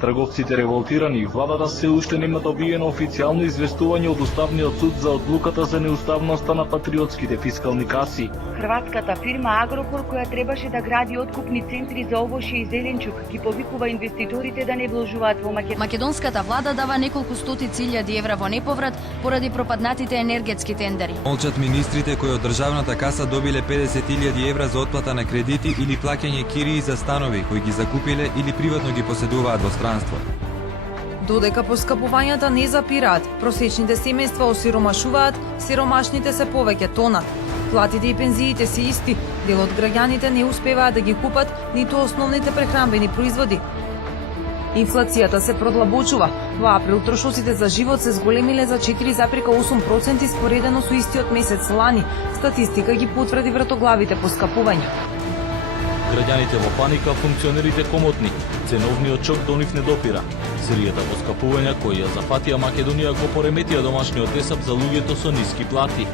Трговците револтирани и владата се уште нема добиено официјално известување од Уставниот суд за одлуката за неуставноста на патриотските фискални каси. Хрватската фирма Агрокор, која требаше да гради откупни центри за овошје и зеленчук, ги повикува инвеститорите да не вложуваат во Македонија. Македонската влада дава неколку стотици илјади евра во неповрат поради пропаднатите енергетски тендери. Молчат министрите кои од државната каса добиле 50.000 евра за отплата на кредити или плаќање кирии за станови кои ги закупиле или приватно ги поседуваат во странство. Додека поскапувањата не запираат, просечните семејства осиромашуваат, сиромашните се повеќе тонат. Платите и пензиите се исти, дел од граѓаните не успеваат да ги купат ниту основните прехранбени производи. Инфлацијата се продлабочува. Во април трошоците за живот се зголемиле за 4,8% споредено со истиот месец лани. Статистика ги потврди вратоглавите поскапувања. Граѓаните во паника, функционерите комотни. Ценовниот чок до нив не допира. Серијата поскапувања кои ја зафатија Македонија го пореметија домашниот есап за луѓето со ниски плати.